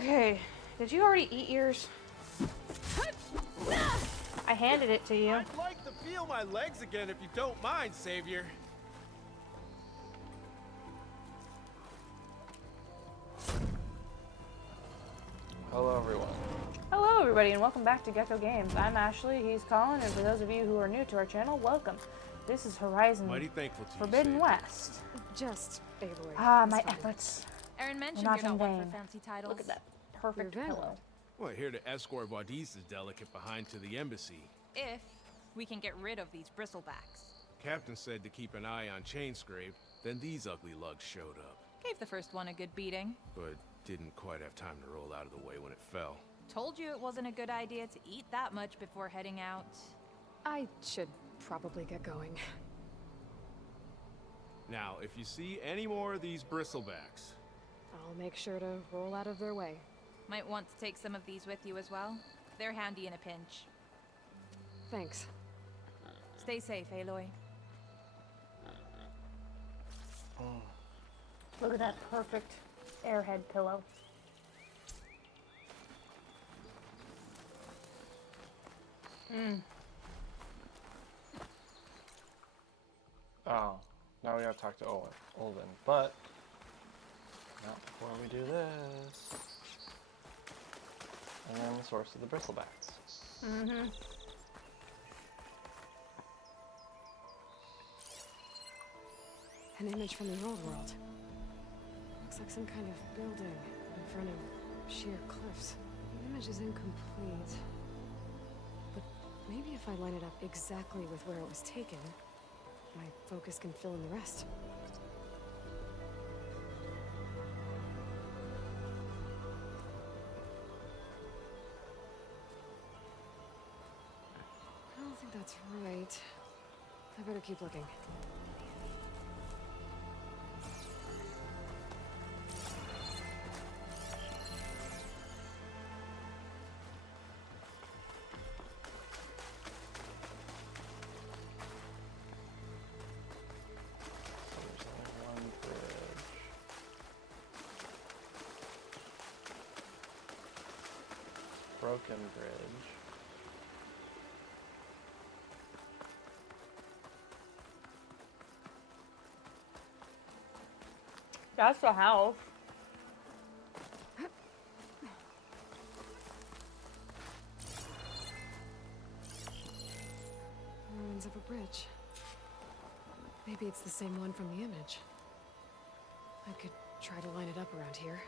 Okay, did you already eat yours? I handed it to you. I'd like to feel my legs again if you don't mind, Savior. Hello, everyone. Hello, everybody, and welcome back to Gecko Games. I'm Ashley, he's Colin, and for those of you who are new to our channel, welcome. This is Horizon Mighty thankful to Forbidden you, West. Just Aloy. Ah, my efforts. Aaron mentioned Not you're in not one for vain. fancy titles. Look at that perfect You're pillow. Well, here to escort Wadiz's delicate behind to the embassy. If we can get rid of these Bristlebacks. Captain said to keep an eye on Chainscrape, then these ugly lugs showed up. Gave the first one a good beating. But didn't quite have time to roll out of the way when it fell. Told you it wasn't a good idea to eat that much before heading out. I should probably get going. Now, if you see any more of these Bristlebacks, I'll make sure to roll out of their way. Might want to take some of these with you as well. They're handy in a pinch. Thanks. Stay safe, Aloy. Look at that perfect airhead pillow. Oh, now we gotta talk to Olden, but not before we do this. And then the source of the Bristlebacks. An image from the old world. Looks like some kind of building in front of sheer cliffs. The image is incomplete. But maybe if I line it up exactly with where it was taken, my focus can fill in the rest. I don't think that's right. I better keep looking. So there's only one bridge. Broken bridge. That's the house. Ruins of a bridge. Maybe it's the same one from the image. I could try to line it up around here.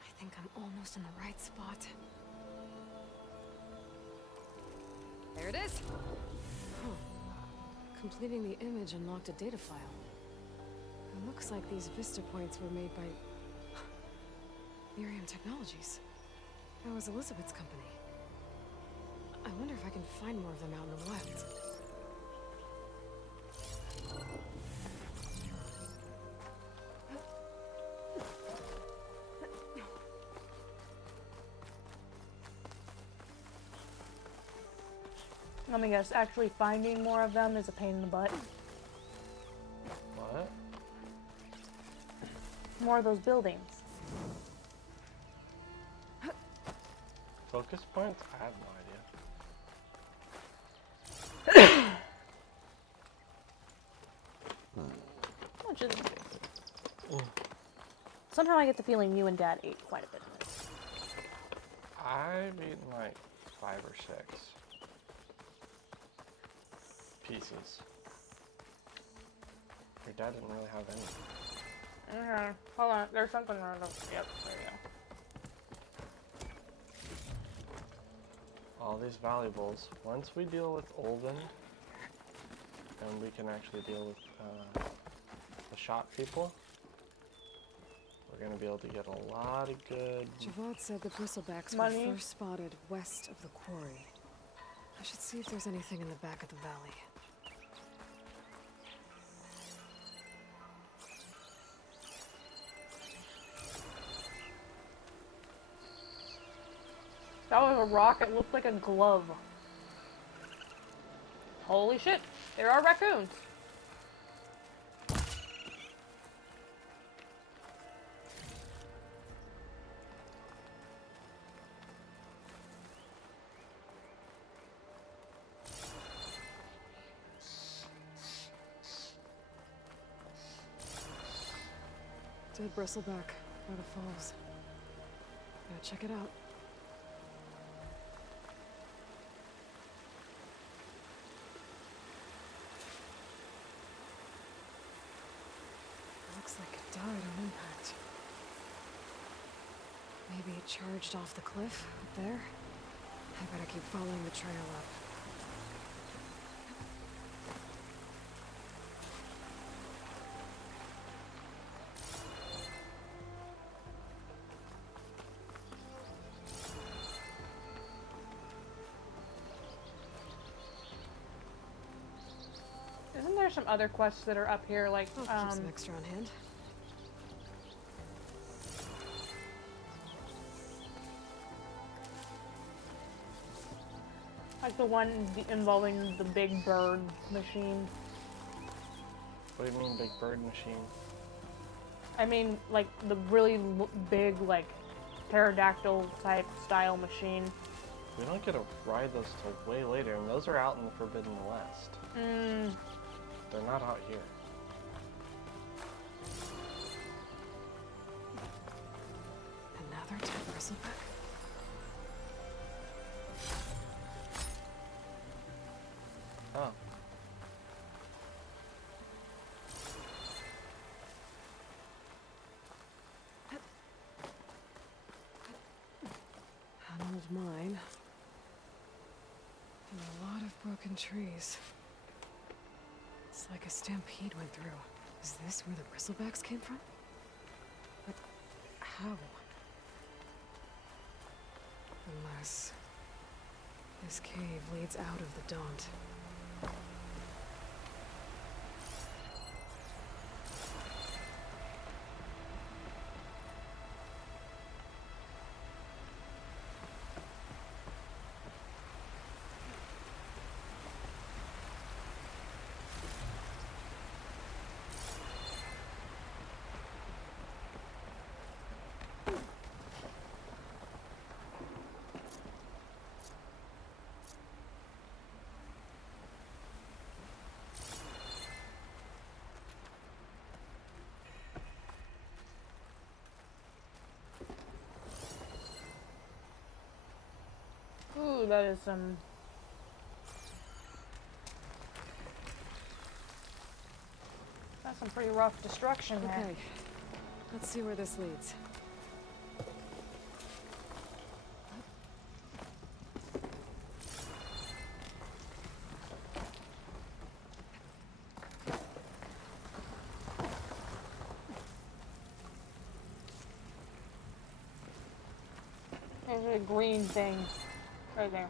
I think I'm almost in the right spot. There it is! Huh. Completing the image unlocked a data file. It looks like these vista points were made by Miriam Technologies. That was Elizabeth's company. I wonder if I can find more of them out in the wild. Let me guess, actually finding more of them is a pain in the butt. What? More of those buildings. Focus points? I have no idea. Which is... Somehow I get the feeling you and Dad ate quite a bit of this. I've eaten like 5 or 6 pieces. Your dad didn't really have any. Okay, hold on. There's something wrong. Yep, there you go. All these valuables. Once we deal with Olden, and we can actually deal with the shop people, we're gonna be able to get a lot of good. Javad said the Bristlebacks Money. were first spotted west of the quarry. I should see if there's anything in the back of the valley. That was a rock. It looked like a glove. Holy shit. There are raccoons. Dead Bristleback by the falls. Gotta check it out. Looks like it died on impact. Maybe it charged off the cliff up there. I better keep following the trail up. Isn't there some other quests that are up here, like, Keep some extra on hand. like the one involving the big bird machine? What do you mean, big bird machine? I mean, like, the really big, like, pterodactyl type style machine. We don't get to ride those till way later, and those are out in the Forbidden West. They're not out here. Another dead bristleback. Oh. An old mine. And a lot of broken trees. It's like a stampede went through. Is this where the Bristlebacks came from? But how? Unless this cave leads out of the Daunt. Ooh, that is some... That's some pretty rough destruction there. Okay, let's see where this leads. There's a green thing right there.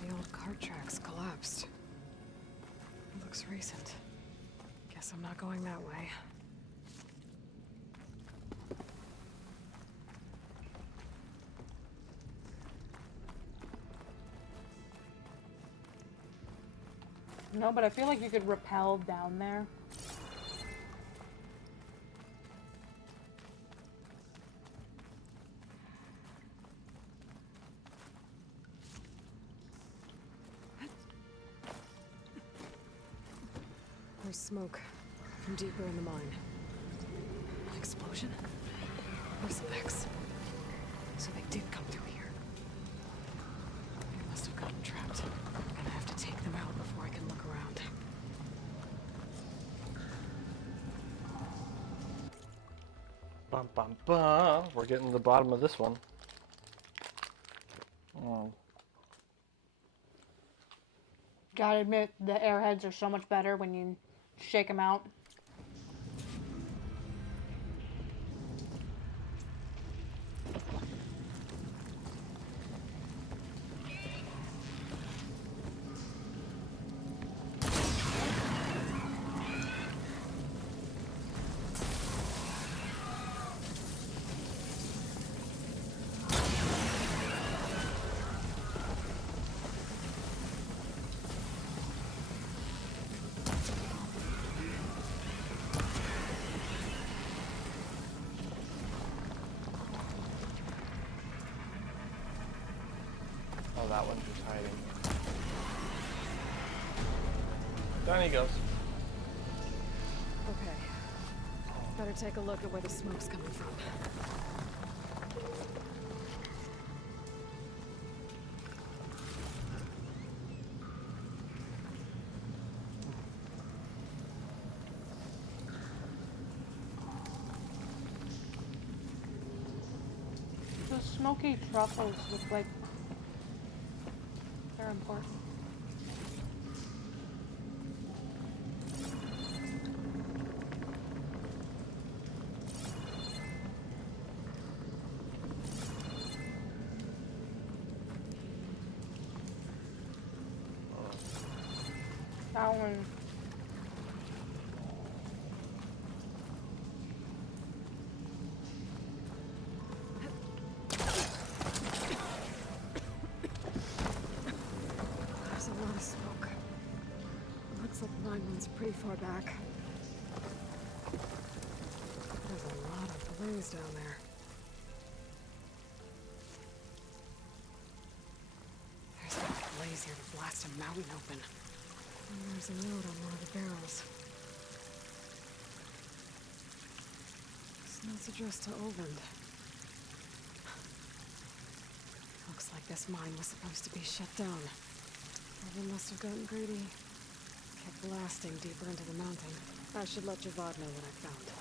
The old cart tracks collapsed. It looks recent. Guess I'm not going that way. No, but I feel like you could rappel down there. There's smoke from deeper in the mine. An explosion? Bristlebacks. So they did come through here. They must have gotten trapped. I'm gonna have to take them out before I can look around. Bum bum bum. We're getting to the bottom of this one. Gotta admit, the airheads are so much better when you shake them out. that one who's hiding. Down he goes. Okay. Better take a look at where the smoke's coming from. Those smoky truffles look like they're important. That one. There's a lot of smoke. Looks like mine one's pretty far back. There's a lot of blaze down there. There's enough blaze here to blast a mountain open. And there's a note on one of the barrels. This note's addressed to Olvend. Looks like this mine was supposed to be shut down. Olvend must have gotten greedy. Kept blasting deeper into the mountain. I should let Javad know what I found.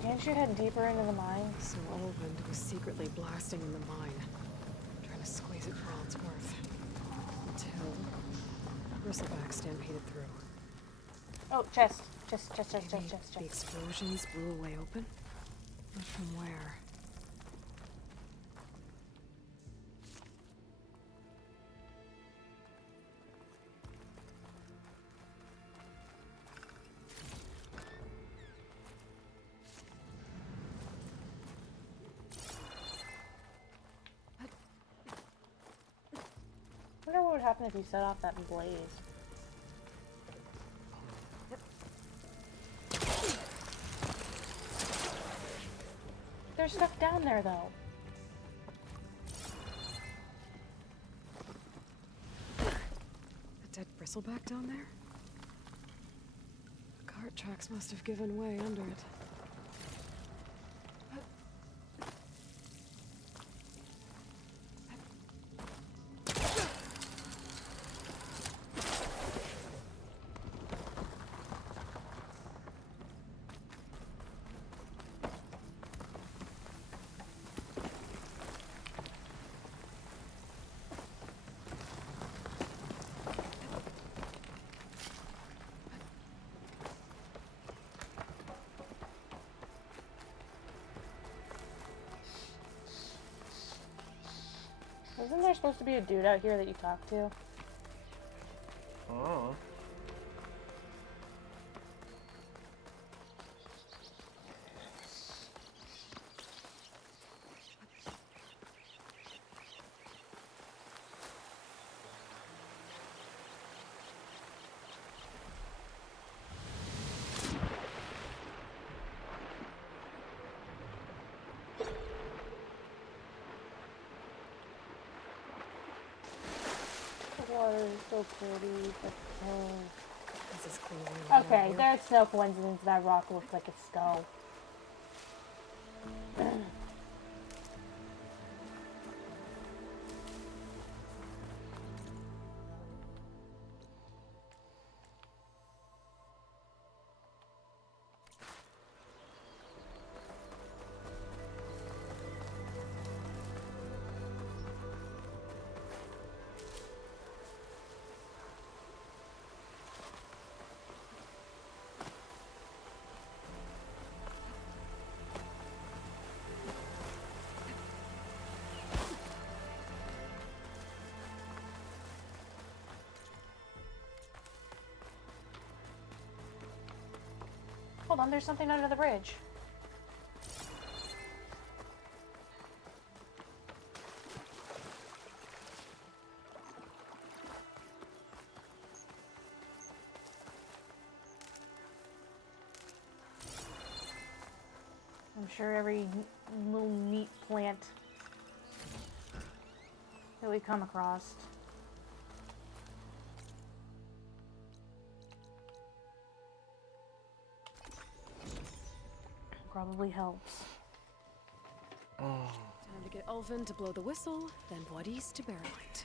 Can't you head deeper into the mine? So Olvend was secretly blasting in the mine, trying to squeeze it for all it's worth. Until Bristlebacks stampeded through. Oh, chest. Maybe the explosions blew a way open? But from where? I wonder what would happen if you set off that blaze. There's stuff down there, though. A dead bristleback down there? The cart tracks must have given way under it. Isn't there supposed to be a dude out here that you talk to? Oh. The water is so pretty, but This is clearly okay, there's no coincidence that rock looks like a skull. Hold on, there's something under the bridge. I'm sure every little neat plant that we come across probably helps. Time to get Ulvin to blow the whistle, then Boadis to bury it.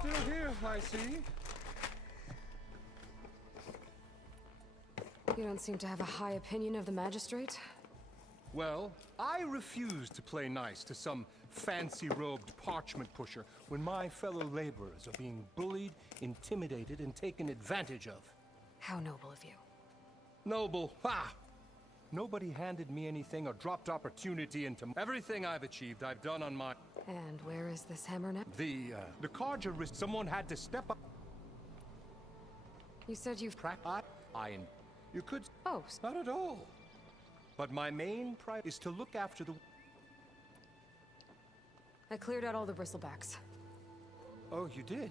Still here, I see. You don't seem to have a high opinion of the magistrate. Well, I refuse to play nice to some fancy-robed parchment pusher when my fellow laborers are being bullied, intimidated, and taken advantage of. How noble of you. Noble, ha! Nobody handed me anything or dropped opportunity into everything I've achieved. I've done on my. And where is this hammer now? The Carja risk. Someone had to step up. You said you've... You could. Oh, Not at all. But my main priority is to look after the. I cleared out all the Bristlebacks. Oh, you did?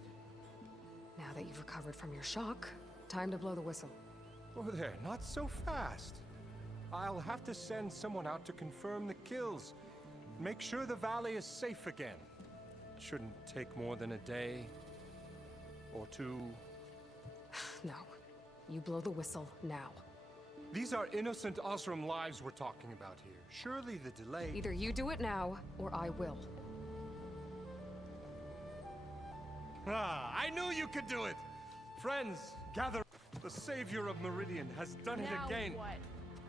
Now that you've recovered from your shock, time to blow the whistle. Oh, there, not so fast. I'll have to send someone out to confirm the kills. Make sure the valley is safe again. Shouldn't take more than a day or two. No. You blow the whistle now. These are innocent Osram lives we're talking about here. Surely the delay. Either you do it now, or I will. Ah, I knew you could do it! Friends, gather. The savior of Meridian has done it again. What?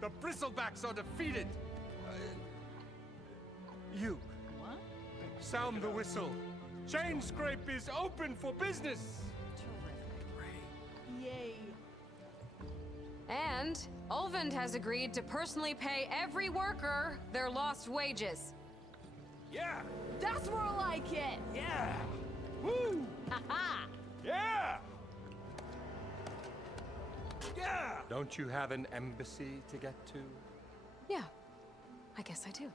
The Bristlebacks are defeated. You. What? Sound the whistle. Chain Scrape is open for business. Yay. And Ulvin has agreed to personally pay every worker their lost wages. Yeah. That's more like it. Yeah. Woo. Haha. Yeah. Yeah. Don't you have an embassy to get to? Yeah, I guess I do.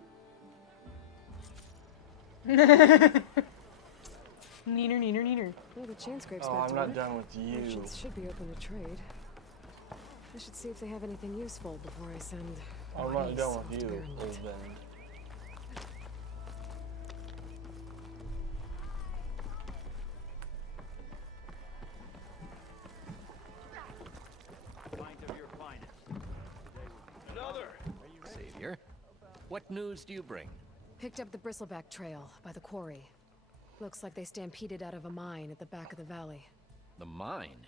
Neener, neener, neener. Oh, the chain scrape's Oh, back I'm to not work. done with you. Merchants should be open to trade. I should see if they have anything useful before I send. I'm not Boadis done off with to you, Baron Wood. Ulvin. Savior, what news do you bring? Picked up the Bristleback trail by the quarry. Looks like they stampeded out of a mine at the back of the valley. The mine?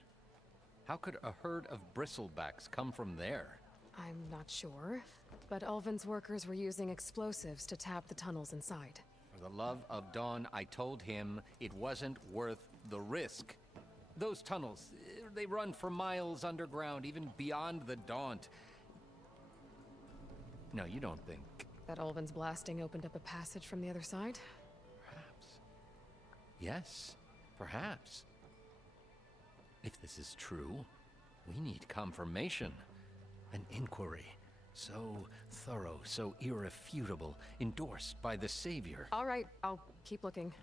How could a herd of Bristlebacks come from there? I'm not sure, but Ulvin's workers were using explosives to tap the tunnels inside. For the love of Dawn, I told him it wasn't worth the risk. Those tunnels, they run for miles underground, even beyond the Daunt. No, you don't think. That Ulvin's blasting opened up a passage from the other side? Perhaps. Yes, perhaps. If this is true, we need confirmation. An inquiry. So thorough, so irrefutable, endorsed by the Savior. All right, I'll keep looking.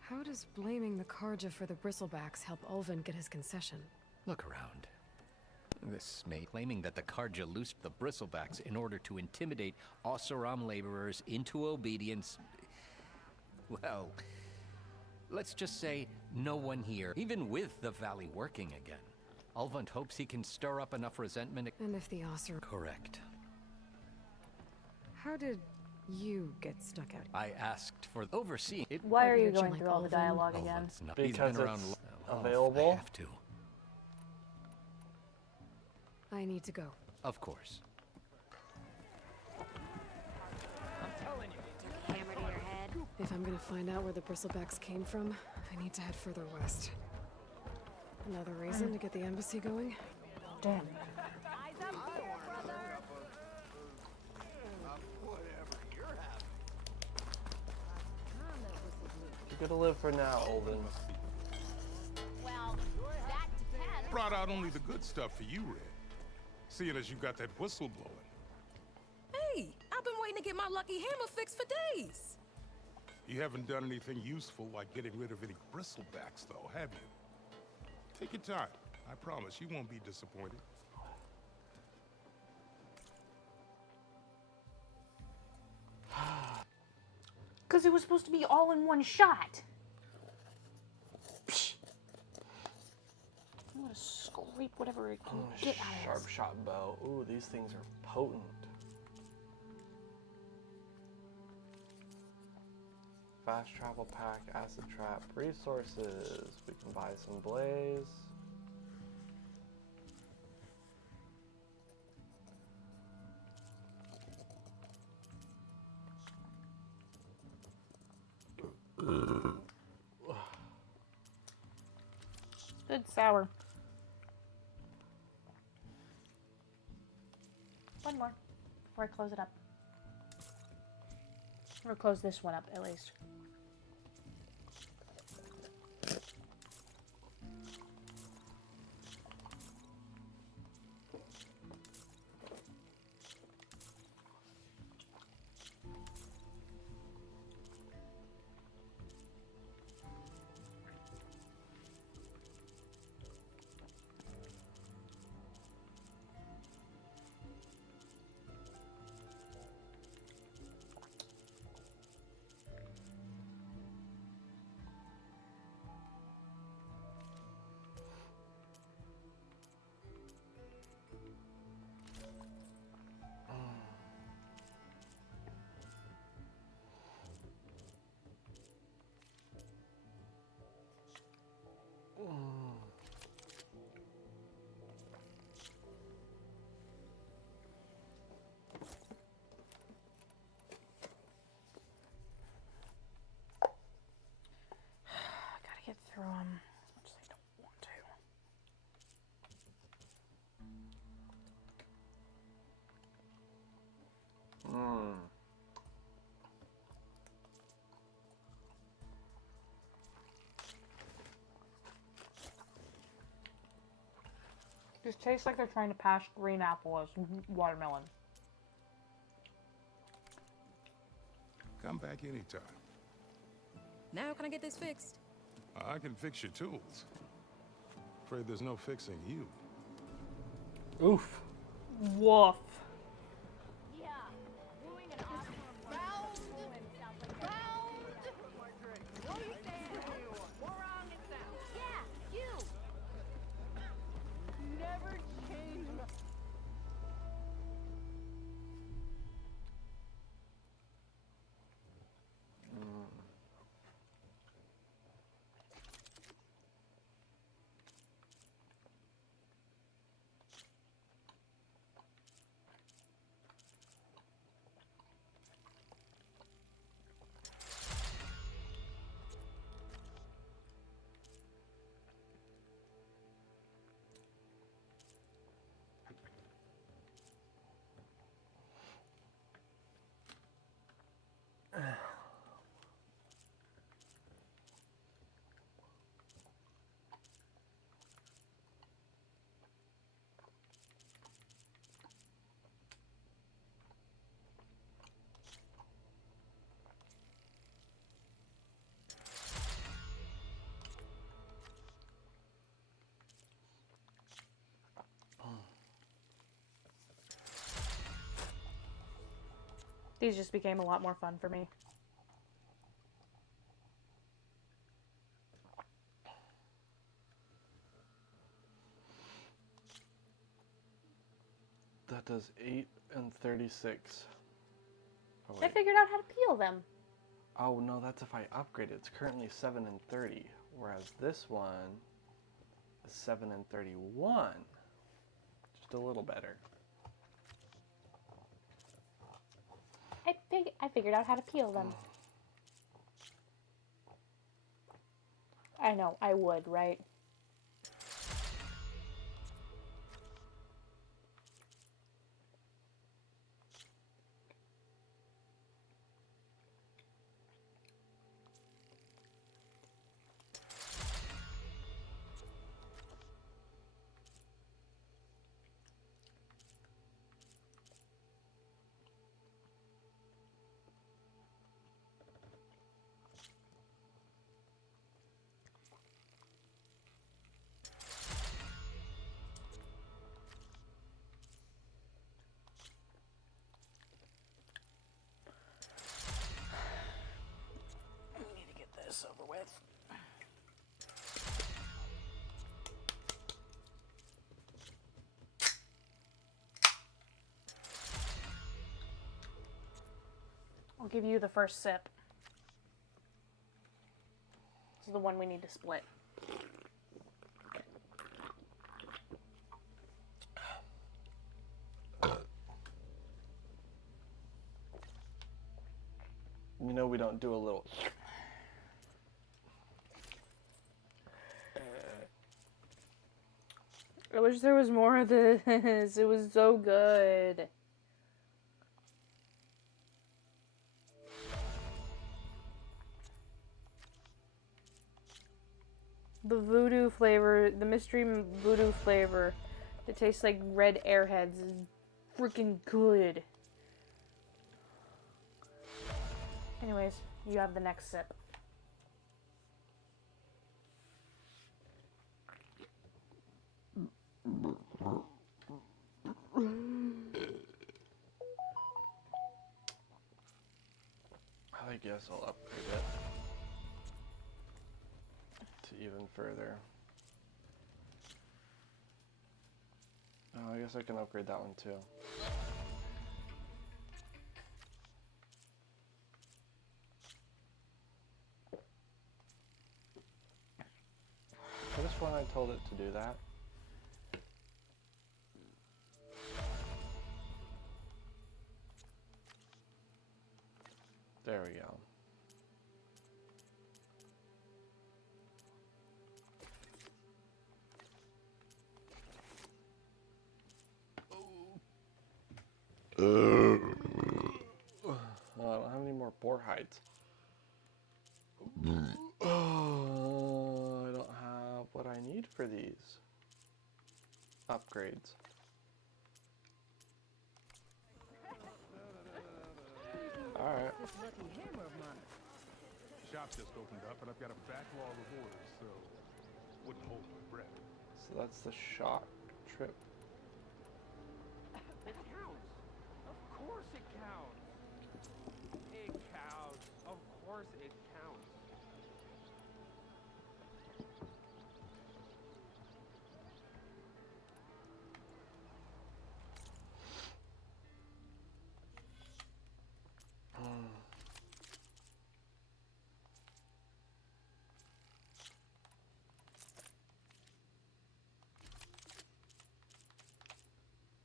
How does blaming the Carja for the Bristlebacks help Ulvin get his concession? Look around. This mate claiming that the Carja loosed the Bristlebacks in order to intimidate Oseram laborers into obedience. Well, let's just say no one here, even with the valley working again. Ulvund hopes he can stir up enough resentment. And if the Osir... Correct. How did you get stuck out? I asked for overseeing it. Why are you Urgent going like through all the Ulvin? dialogue again? Ulvund's not. Because He's been around it's I available. have to. I need to go. Of course. Hammer to your head. If I'm gonna find out where the Bristlebacks came from, I need to head further west. Another reason to get the embassy going? Damn. You gotta live for now, Olden. Well, that depends. Brought out only the good stuff for you, Red. Seeing as you got that whistle blowing. Hey, I've been waiting to get my lucky hammer fixed for days. You haven't done anything useful like getting rid of any Bristlebacks, though, have you? Take your time. I promise you won't be disappointed. Because it was supposed to be all in one shot. Psh. I'm gonna scrape whatever it can get out of Sharp this. shot bow. Ooh, these things are potent. Fast travel pack, acid trap, resources. We can buy some blaze. Good sour. One more before I close it up. Or close this one up, at least. Gotta get through them as much as I don't want to. This tastes like they're trying to pass green apple as watermelon. Come back anytime. Now can I get this fixed? I can fix your tools. Afraid there's no fixing you. Oof. Woof. Yeah. Doing an awesome round. What are you saying? We're wrong and sound. Yeah, you. Never change. These just became a lot more fun for me. That does 8 and 36. Oh, I wait. figured out how to peel them. Oh no, that's if I upgrade it. It's currently 7 and 30, whereas this one is 7 and 31. Just a little better. I figured out how to peel them. I know, I would, right? I'll give you the first sip. This is the one we need to split. You know we don't do a little... I wish there was more of this. It was so good. The voodoo flavor, the mystery voodoo flavor that tastes like red airheads is freaking good. Anyways, you have the next sip. I guess I'll upgrade it to even further. Oh, I guess I can upgrade that one too. I just when I told it to do that. There we go. I don't have any more boar hides. Oh, I don't have what I need for these upgrades. Alright. Shop just opened up and I've got a backlog of orders, so wouldn't hold my breath. So that's the shock trip. It counts. Of course it counts. It counts. Of course it counts.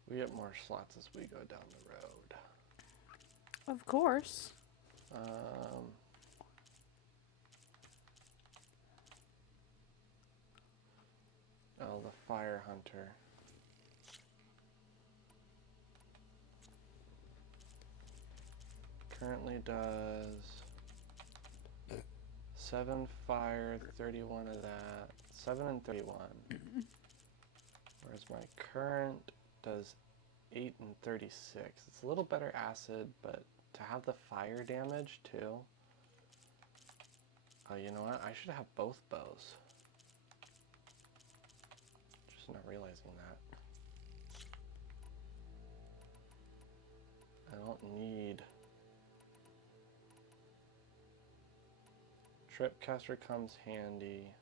We get more slots as we go down the road. Of course. Oh, the fire hunter. Currently does 7 fire, 31 of that, 7 and 31. Whereas my current does 8 and 36. It's a little better acid, but to have the fire damage too. Oh, you know what? I should have both bows. Just not realizing that. I don't need... Tripcaster comes handy.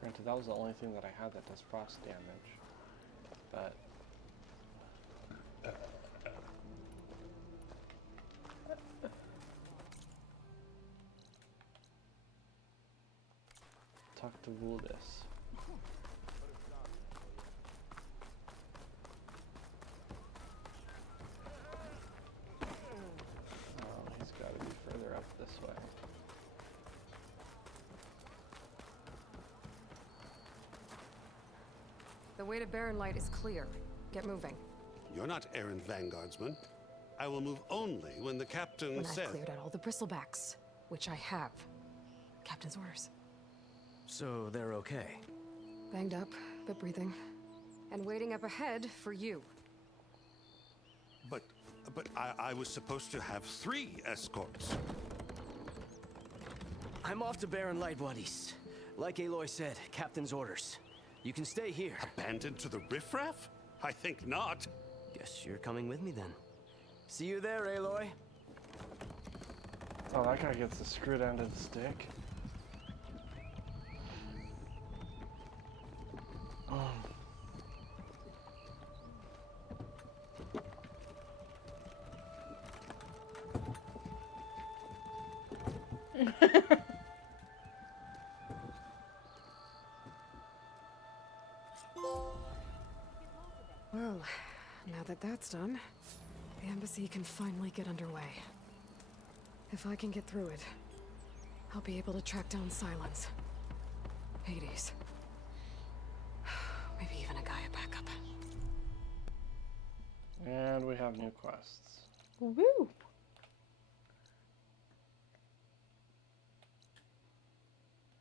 Granted, that was the only thing that I had that does frost damage, but... Talk to Wuldis. Oh, he's got to be further up this way. The way to Barren Light is clear. Get moving. You're not errand vanguardsman. I will move only when the captain When says... I've cleared out all the Bristlebacks, which I have. Captain's orders. So they're okay. Banged up, but breathing. And waiting up ahead for you. But I was supposed to have 3 escorts. I'm off to Barren Light, buddies. Like Aloy said, captain's orders. You can stay here. Abandoned to the riffraff? I think not. Guess you're coming with me then. See you there, Aloy. Oh, that guy gets the screwed end of the stick. Well, now that that's done, the embassy can finally get underway. If I can get through it, I'll be able to track down Silence, Hades, maybe even a Gaia backup. And we have new quests. Woo!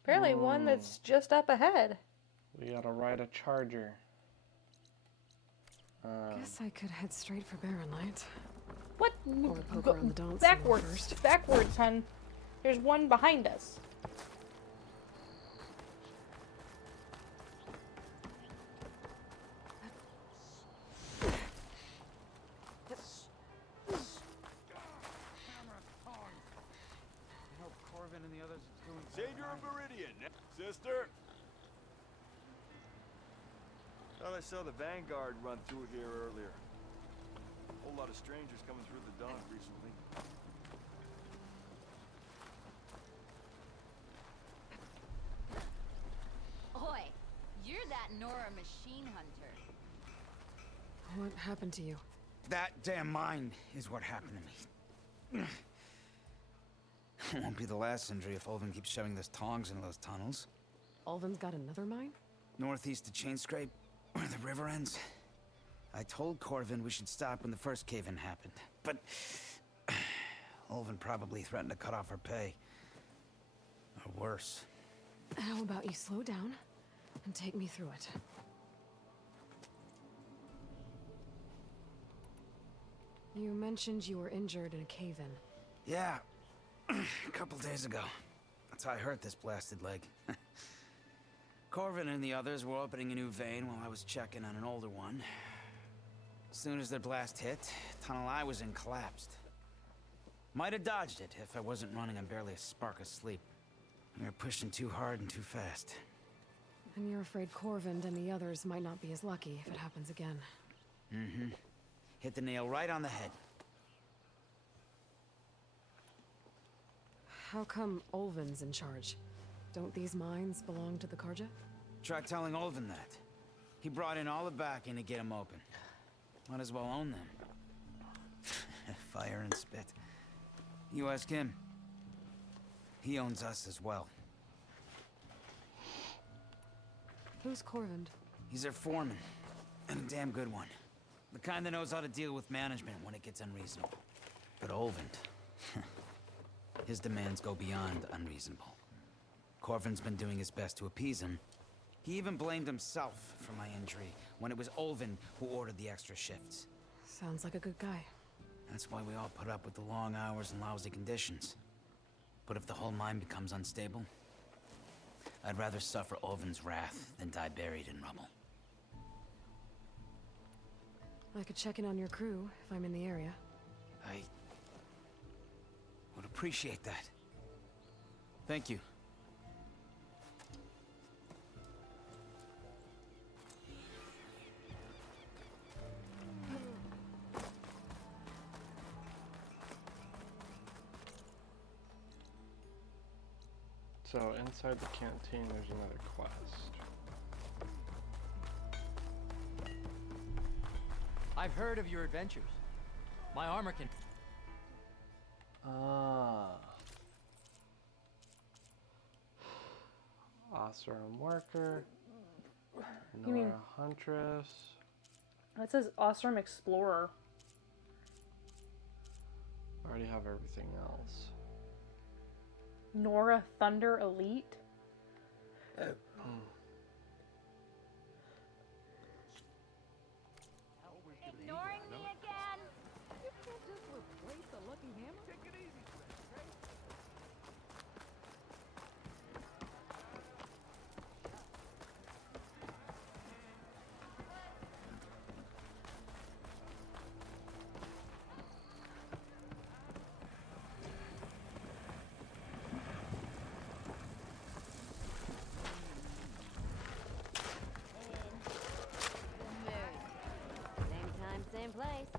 Apparently one that's just up ahead. We gotta ride a charger. Guess I could head straight for Barren Light. What? Or poke around the dance Backwards. first. Backwards, hun. There's one behind us. Savior of Meridian, sister. Thought I saw the Vanguard run through here earlier. Whole lot of strangers coming through the dawn recently. Oi, you're that Nora machine hunter. What happened to you? That damn mine is what happened to me. It won't be the last injury if Ulvin keeps shoving those tongs into those tunnels. Ulvin's got another mine? Northeast of Chainscrape, where the river ends. I told Corvin we should stop when the first cave-in happened, but Ulvin probably threatened to cut off her pay. Or worse. How about you slow down and take me through it? You mentioned you were injured in a cave-in. Yeah, a couple days ago. That's how I hurt this blasted leg. Corvin and the others were opening a new vein while I was checking on an older one. As soon as their blast hit, the tunnel I was in collapsed. Might have dodged it if I wasn't running on barely a spark of sleep. We were pushing too hard and too fast. And you're afraid Corvin and the others might not be as lucky if it happens again. Mm-hmm. Hit the nail right on the head. How come Ulvin's in charge? Don't these mines belong to the Karja? Try telling Ulvin that. He brought in all the backing to get them open. Might as well own them. Fire and spit. You ask him. He owns us as well. Who's Corvin? He's their foreman. And a damn good one. The kind that knows how to deal with management when it gets unreasonable. But Ulvin, his demands go beyond unreasonable. Corvin's been doing his best to appease him. He even blamed himself for my injury when it was Ulvin who ordered the extra shifts. Sounds like a good guy. That's why we all put up with the long hours and lousy conditions. But if the whole mine becomes unstable, I'd rather suffer Ulvin's wrath than die buried in rubble. I could check in on your crew if I'm in the area. I would appreciate that. Thank you. So inside the canteen there's another quest. I've heard of your adventures. My armor can... Ah. Oseram worker. You mean- Nora huntress. It says Oseram Explorer. I already have everything else. Nora Thunder Elite. Ignoring me again? You can't just replace the lucky hammer? Take it easy. Same time, same place.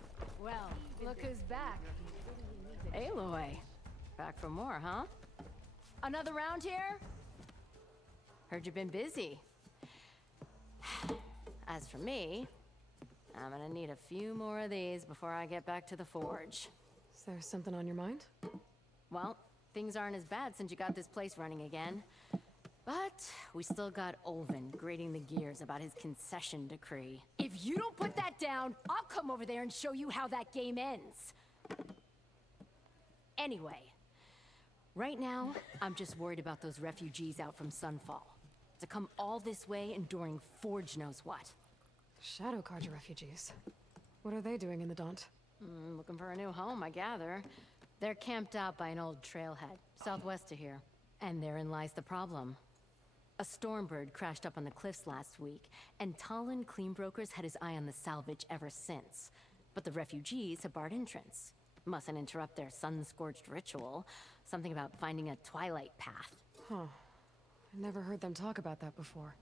Well, look who's back. Aloy. Back for more, huh? Another round here? Heard you've been busy. As for me, I'm gonna need a few more of these before I get back to the forge. Is there something on your mind? Well, things aren't as bad since you got this place running again. But we still got Olvin grating the gears about his concession decree. If you don't put that down, I'll come over there and show you how that game ends. Anyway, right now, I'm just worried about those refugees out from Sunfall. To come all this way enduring Forge knows what. Shadow Carja refugees. What are they doing in the Daunt? Looking for a new home, I gather. They're camped out by an old trailhead, southwest of here. And therein lies the problem. A Stormbird crashed up on the cliffs last week, and Talon Cleanbrokers had his eye on the salvage ever since. But the refugees have barred entrance. Mustn't interrupt their sun-scorched ritual. Something about finding a twilight path. Huh. I never heard them talk about that before.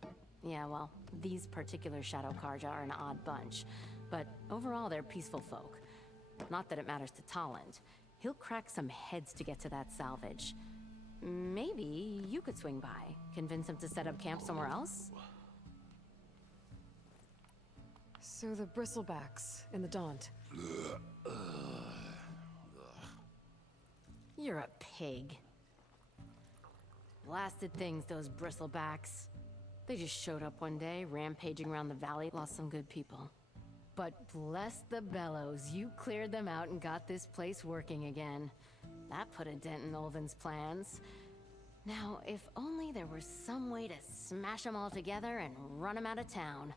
Yeah, well, these particular Shadow Carja are an odd bunch. But overall, they're peaceful folk. Not that it matters to Talon. He'll crack some heads to get to that salvage. Maybe you could swing by, convince him to set up camp somewhere else? So the Bristlebacks in the Daunt. You're a pig. Blasted things, those Bristlebacks. They just showed up one day, rampaging around the valley, lost some good people. But bless the bellows, you cleared them out and got this place working again. That put a dent in Olvin's plans. Now, if only there was some way to smash them all together and run them out of town.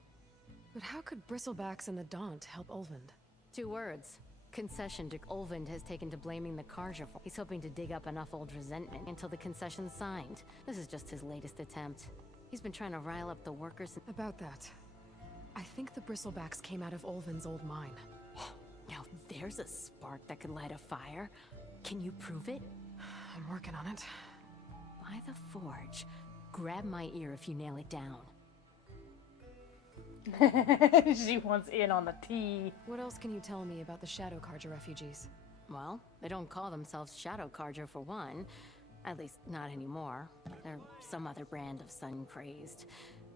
But how could Bristlebacks and the Daunt help Olvind? 2 words. Concession Dick Olvind has taken to blaming the Carja for. He's hoping to dig up enough old resentment until the concession's signed. This is just his latest attempt. He's been trying to rile up the workers. About that, I think the Bristlebacks came out of Olvin's old mine. Now there's a spark that could light a fire. Can you prove it? I'm working on it. By the forge. Grab my ear if you nail it down. She wants in on the tea. What else can you tell me about the Shadow Carja refugees? Well, they don't call themselves Shadow Carja for one. At least not anymore. They're some other brand of sun-crazed.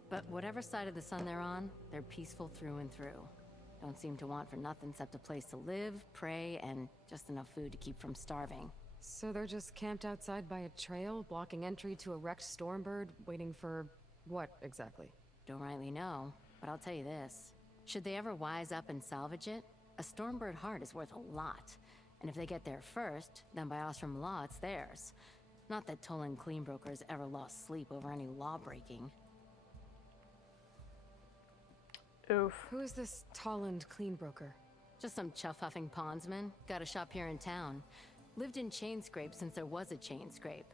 But whatever side of the sun they're on, they're peaceful through and through. Don't seem to want for nothing except a place to live, pray, and just enough food to keep from starving. So they're just camped outside by a trail, blocking entry to a wrecked Stormbird, waiting for what exactly? Don't rightly know, but I'll tell you this. Should they ever wise up and salvage it, a Stormbird heart is worth a lot. And if they get there first, then by Ostrom law, it's theirs. Not that Tolan Cleanbrokers ever lost sleep over any law-breaking. Oof. Who is this Talland Cleanbroker? Just some chuff-huffing pondsman. Got a shop here in town. Lived in Chainscrape since there was a Chainscrape.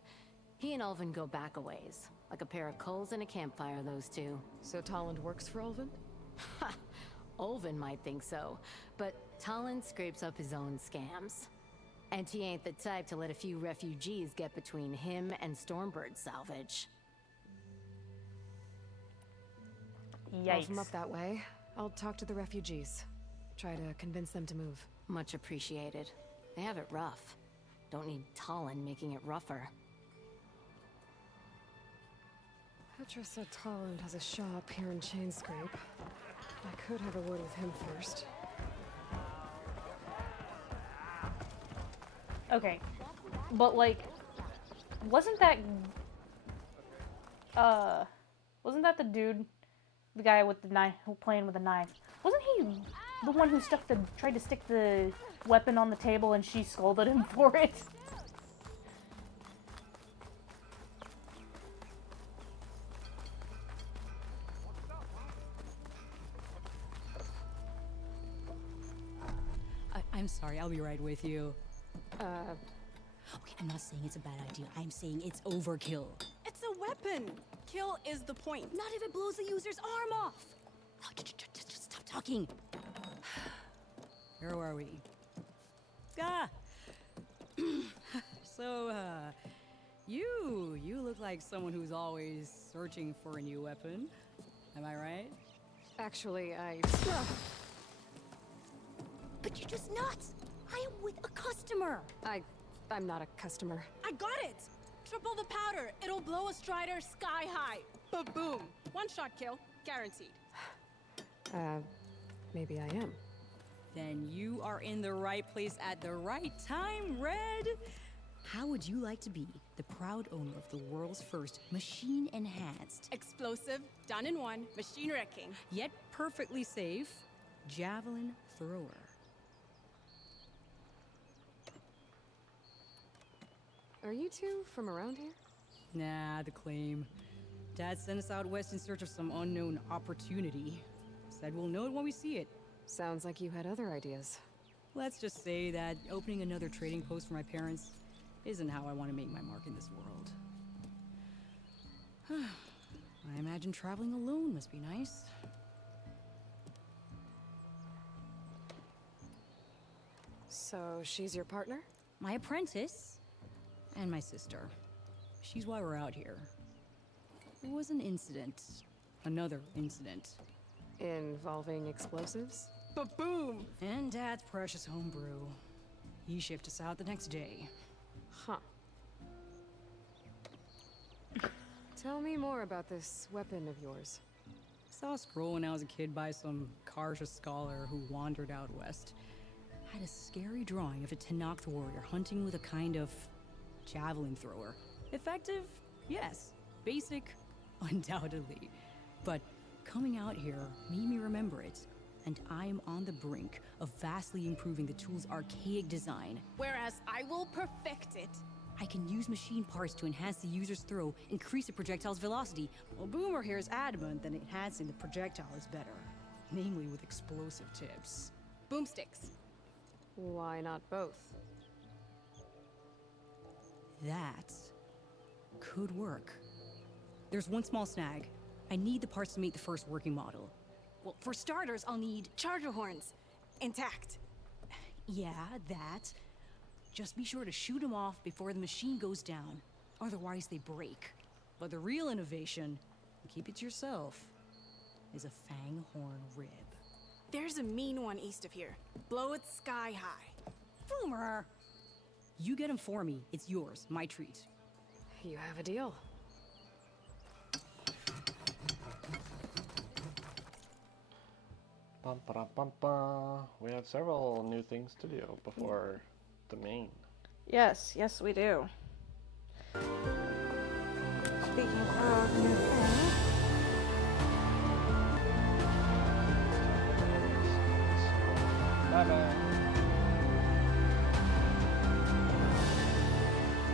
He and Olvin go back a ways. Like a pair of coals and a campfire, those two. So Talland works for Olvin? Ha! Olvin might think so, but Talland scrapes up his own scams. And he ain't the type to let a few refugees get between him and Stormbird salvage. Yikes. Well, if I'm up that way, I'll talk to the refugees. Try to convince them to move. Much appreciated. They have it rough. Don't need Talon making it rougher. Petra said Talland has a shop here in Chainscrape. I could have a word with him first. Okay. But, like, wasn't that the dude, the guy with the knife, playing with the knife? Wasn't he the one who tried to stick the weapon on the table and she scolded him for it? I'm sorry, I'll be right with you. Okay, I'm not saying it's a bad idea. I'm saying it's overkill. It's a weapon. Kill is the point. Not if it blows the user's arm off. Oh, just stop talking. Where are we? Ah! So, you look like someone who's always searching for a new weapon. Am I right? Actually, But you're just nuts! I am with a customer! I'm not a customer. I got it! Triple the powder. It'll blow a Strider sky high. Ba-boom. One-shot kill, guaranteed. Maybe I am. Then you are in the right place at the right time, Red. How would you like to be the proud owner of the world's first machine-enhanced, Explosive, done in one, machine wrecking. yet perfectly safe, javelin thrower? Are you two from around here? Nah, the claim. Dad sent us out west in search of some unknown opportunity. Said we'll know it when we see it. Sounds like you had other ideas. Let's just say that opening another trading post for my parents isn't how I want to make my mark in this world. I imagine traveling alone must be nice. So she's your partner? My apprentice and my sister. She's why we're out here. There was an incident. Another incident. Involving explosives? Ba-boom! And Dad's precious homebrew. He shipped us out the next day. Huh. Tell me more about this weapon of yours. Saw a scroll when I was a kid by some Karja scholar who wandered out west. Had a scary drawing of a Tenakth warrior hunting with a kind of javelin thrower. Effective? Yes. Basic? Undoubtedly. But coming out here made me remember it. And I'm on the brink of vastly improving the tool's archaic design. Whereas I will perfect it. I can use machine parts to enhance the user's throw, increase the projectile's velocity. Well, Boomer here is adamant that enhancing the projectile is better. Namely with explosive tips. Boomsticks. Why not both? That could work. There's one small snag. I need the parts to make the first working model. Well, for starters, I'll need... Charger horns. Intact. Yeah, that. Just be sure to shoot them off before the machine goes down. Otherwise, they break. But the real innovation, keep it to yourself, is a fanghorn rib. There's a mean one east of here. Blow it sky high. Boomer! You get him for me. It's yours. My treat. You have a deal. Bum, ba, bum, ba. We have several new things to do before the main. Yes, yes we do. Speaking of new